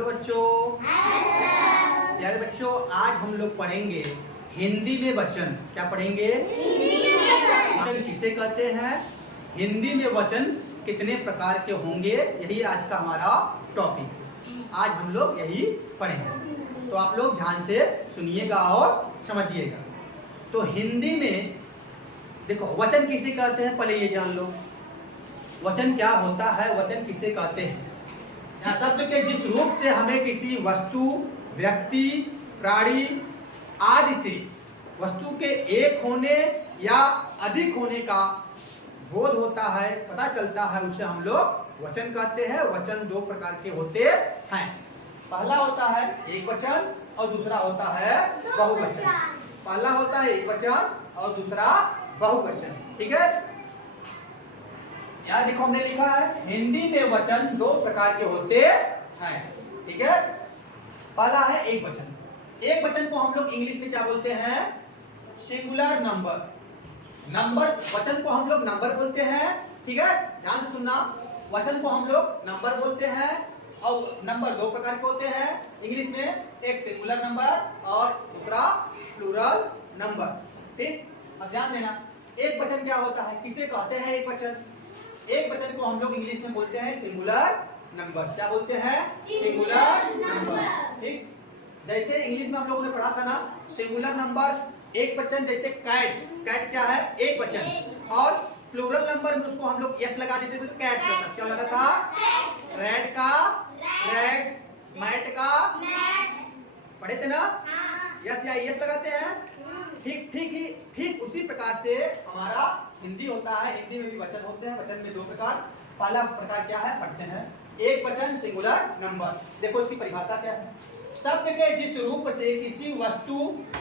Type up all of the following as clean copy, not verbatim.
Hello बच्चों। प्यारे बच्चों, आज हम लोग पढ़ेंगे हिंदी में वचन। क्या पढ़ेंगे? वचन किसे कहते हैं, हिंदी में वचन कितने प्रकार के होंगे, यही आज का हमारा टॉपिक है। आज हम लोग यही पढ़ेंगे, तो आप लोग ध्यान से सुनिएगा और समझिएगा। तो हिंदी में देखो वचन किसे कहते हैं, पहले ये जान लो वचन क्या होता है, वचन किसे कहते हैं। शब्द के जिस रूप से हमें किसी वस्तु, व्यक्ति, प्राणी आदि से वस्तु के एक होने या अधिक होने का बोध होता है, पता चलता है, उसे हम लोग वचन कहते हैं। वचन दो प्रकार के होते हैं, पहला होता है एक वचन और दूसरा होता है बहुवचन। पहला होता है एक वचन और दूसरा बहुवचन। ठीक है, यहाँ देखो हमने लिखा है हिंदी में वचन दो प्रकार के होते हैं। ठीक है, पहला है एक वचन। एक वचन को हम लोग इंग्लिश में क्या बोलते हैं? Singular number. नंबर वचन को हम लोग नंबर बोलते हैं। ठीक है, ध्यान से सुनना, वचन को हम लोग नंबर बोलते हैं और नंबर दो प्रकार के होते हैं इंग्लिश में, एक सिंगुलर नंबर और दूसरा प्लूरल नंबर। ठीक, अब ध्यान देना, एक वचन क्या होता है, किसे कहते हैं एक वचन? एक वचन को हम लोग इंग्लिश में बोलते हैं सिंगुलर नंबर। क्या बोलते हैं? Singular number. ठीक, जैसे इंग्लिश में हम लोगों ने पढ़ा था ना, सिंगुलर नंबर एक वचन, जैसे कैट। कैट क्या है? एक वचन। और प्लूरल नंबर में उसको हम लोग यस लगा देते थे तो कैट प्लस क्या लगा था? रेड का रेड्स, मैट का पढ़े थे ना, यस या यस लगाते हैं। ठीक उसी प्रकार से हमारा हिंदी होता है। हिंदी में भी वचन होते हैं। वचन में दो प्रकार। पहला प्रकार क्या है, पढ़ते हैं एक वचन सिंगुलर नंबर। देखो इसकी परिभाषा क्या है। शब्द के जिस रूप से किसी वस्तु,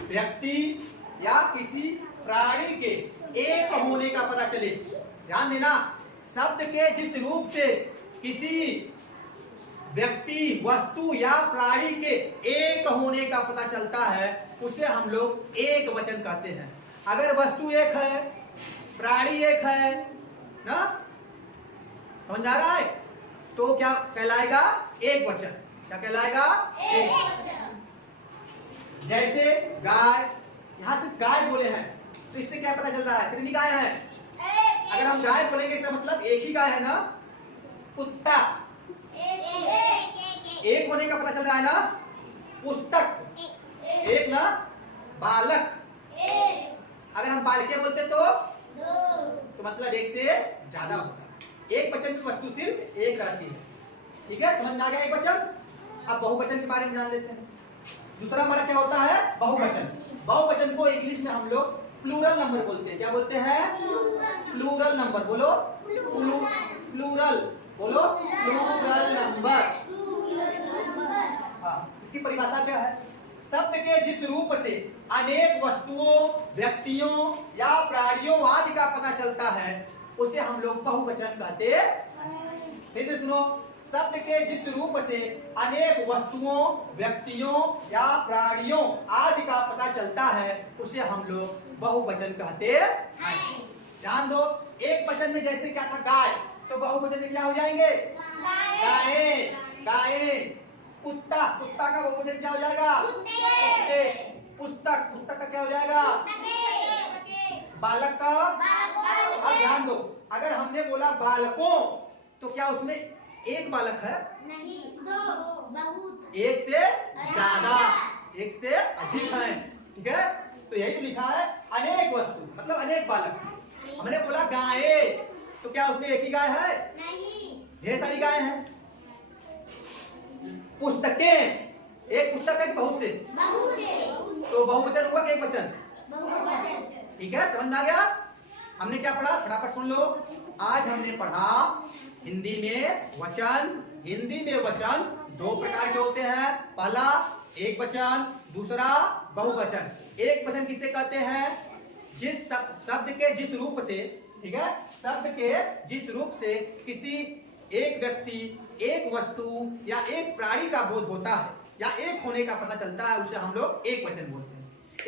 व्यक्ति या किसी प्राणी के एक होने का पता चले। ध्यान देना, शब्द के जिस रूप से किसी व्यक्ति, वस्तु या प्राणी के एक होने का पता चलता है, उसे हम लोग एक वचन कहते हैं। अगर वस्तु एक है, प्राणी एक है ना, समझ आ रहा है, तो क्या कहलाएगा? एक वचन। क्या कहलाएगा? एक वचन। जैसे गाय, यहां से गाय बोले हैं तो इससे क्या पता चल रहा है, कितनी गाय है? अगर हम गाय बोलेंगे इसका मतलब एक ही गाय है ना। कुत्ता एक होने का पता चल रहा है ना। पुस्तक एक ना। बालक, अगर हम बालके बोलते तो मतलब एक से ज्यादा होता है। एक वचन की वस्तु सिर्फ एक रहती है। ठीक है, समझ में आ गया एक वचन। अब बहुवचन के बारे में जान लेते हैं। दूसरा हमारा क्या होता है? बहुवचन। बहुवचन को इंग्लिश में हम लोग प्लूरल नंबर बोलते हैं। क्या बोलते हैं? Plural number. बोलो प्लूरल, बोलो प्लूरल नंबर। हाँ, इसकी परिभाषा क्या है? शब्द के जिस रूप से अनेक वस्तुओं, व्यक्तियों या प्राणियों आदि का पता चलता है, उसे हम लोग बहुवचन कहते हैं। फिर से सुनो, शब्द के जिस रूप से अनेक वस्तुओं, व्यक्तियों या प्राणियों आदि का पता चलता है, उसे हम लोग बहुवचन कहते हैं। ध्यान दो, एक वचन में जैसे क्या था गाय, तो बहुवचन में क्या हो जाएंगे? गाय, गाय। कुत्ता, कुत्ता का बहुवचन क्या हो जाएगा? कुत्ते। पुस्तक, पुस्तक का क्या हो जाएगा? बालक का। अब ध्यान दो, अगर हमने बोला बालकों, तो क्या उसमें एक बालक है? नहीं, दो, बहुत। एक से ज्यादा, एक से अधिक है। ठीक है, तो यही तो लिखा है अनेक वस्तु, मतलब अनेक बालक। हमने बोला गाय, तो क्या उसमें एक ही गाय है? नहीं, ढेर सारी गाय हैं। पुस्तकें, एक पुस्तक है बहुत से? तो बहुवचन हुआ कि एक वचन? ठीक है, समझ आ गया। हमने क्या पढ़ा, फटाफट सुन लो। आज हमने पढ़ा हिंदी में वचन। हिंदी में वचन दो प्रकार के होते हैं, पहला एक वचन, दूसरा बहुवचन। एक वचन किसे कहते हैं? जिस शब्द के जिस रूप से, ठीक है, शब्द के जिस रूप से किसी एक व्यक्ति, एक वस्तु या एक प्राणी का बोध होता है या एक होने का पता चलता है, उसे हम लोग एक वचन बोलते हैं।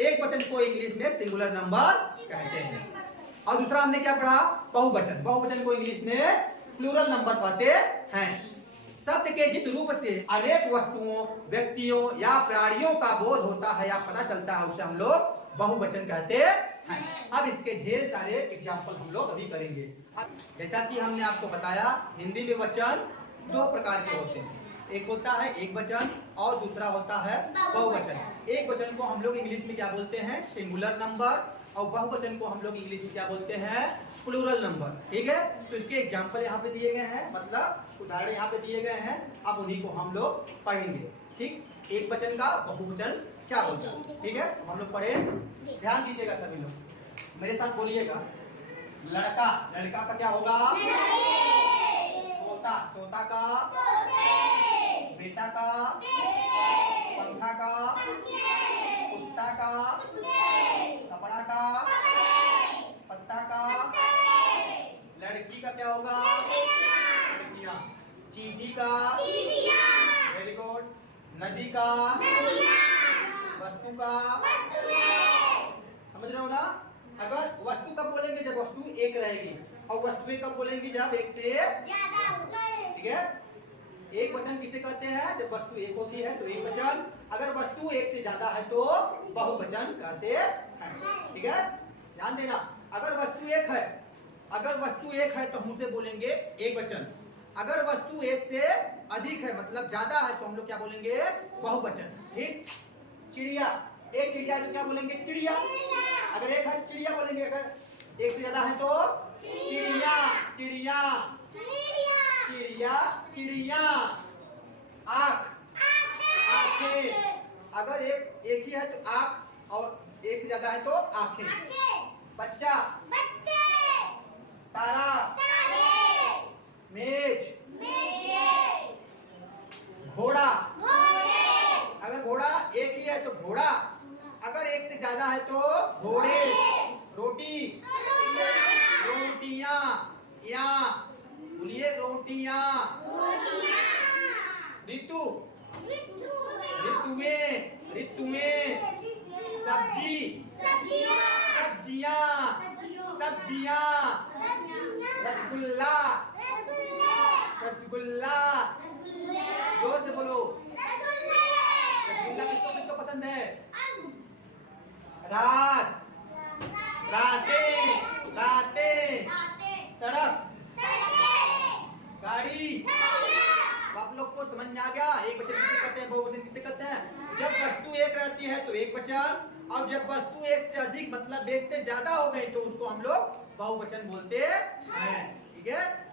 एक वचन को इंग्लिश में सिंगुलर नंबर कहते हैं। और दूसरा हमने क्या पढ़ा? बहुवचन। बहुवचन को इंग्लिश में प्लूरल नंबर कहते हैं। शब्द के जिस रूप से अनेक वस्तुओं, व्यक्तियों या प्राणियों का बोध होता है या पता चलता है उसे हम लोग बहुवचन कहते हैं। अब इसके ढेर सारे एग्जाम्पल हम लोग अभी करेंगे। जैसा कि हमने आपको बताया, हिंदी में वचन दो प्रकार के होते हैं, एक होता है एक वचन और दूसरा होता है बहुवचन। एक वचन को हम लोग इंग्लिश में क्या बोलते हैं, सिंगुलर नंबर, और बहुवचन को हम लोग इंग्लिश में क्या बोलते हैं, प्लूरल नंबर। ठीक है, तो इसके एग्जाम्पल यहाँ पे दिए गए हैं, मतलब उदाहरण यहाँ पे दिए गए हैं। अब उन्हीं को हम लोग पढ़ेंगे। ठीक, एक वचन का बहुवचन क्या होता है। ठीक है, हम लोग पढ़े, ध्यान दीजिएगा सभी लोग, मेरे साथ बोलिएगा। लड़का, लड़का का क्या होगा, तोता, तोता का, बेटा का, पंखा का, कुत्ता का, कपड़ा का, पत्ता का। लड़की का क्या होगा, लड़कियां। चींटी का, वेरी गुड। नदी का, वस्तु का, समझ रहे हो ना। अगर वस्तु कब बोलेंगे, जब वस्तु एक रहेगी, और वस्तुएं कब बोलेंगे, जब एक से ज्यादा। ठीक है, एक वचन किसे कहते हैं, जब वस्तु एक होती है तो एक वचन, अगर वस्तु एक से ज्यादा है तो बहुवचन कहते हैं। ठीक है, ध्यान देना। अगर वस्तु एक है, अगर वस्तु एक है तो हम उसे बोलेंगे एक वचन। अगर वस्तु एक से अधिक है, मतलब ज्यादा है, तो हम लोग क्या बोलेंगे, बहुवचन। ठीक, चिड़िया, एक चिड़िया है तो क्या बोलेंगे, चिड़िया। अगर एक है तो चिड़िया बोलेंगे, अगर एक से ज्यादा है तो चिड़िया, चिड़िया, चिड़िया, चिड़िया। आँख, आँखें, अगर एक ही है तो आँख, और एक से ज्यादा है तो आँखें। बच्चा, तारा, मेज, घोड़ा, अगर घोड़ा एक ही है तो घोड़ा, अगर एक से ज्यादा है तो घोड़े। रोटी, रोटियां, या बोलिए रोटियां। ऋतु, ऋतुएं, ऋतुएं। सब्जी, सब्जियां, सब्जियां। रसगुल्ला, रसगुल्ला, जोर से बोलो। रसगुल्ला किसको किसको पसंद है, रात, रातें, रातें। सड़क, गाड़ी। आप लोग को समझ में आ गया, एक वचन किसे कहते हैं, बहुवचन किसे कहते हैं। जब वस्तु एक रहती है तो एक वचन, और जब वस्तु एक से अधिक मतलब एक से ज्यादा हो गई तो उसको हम लोग बहुवचन बोलते हैं। ठीक है।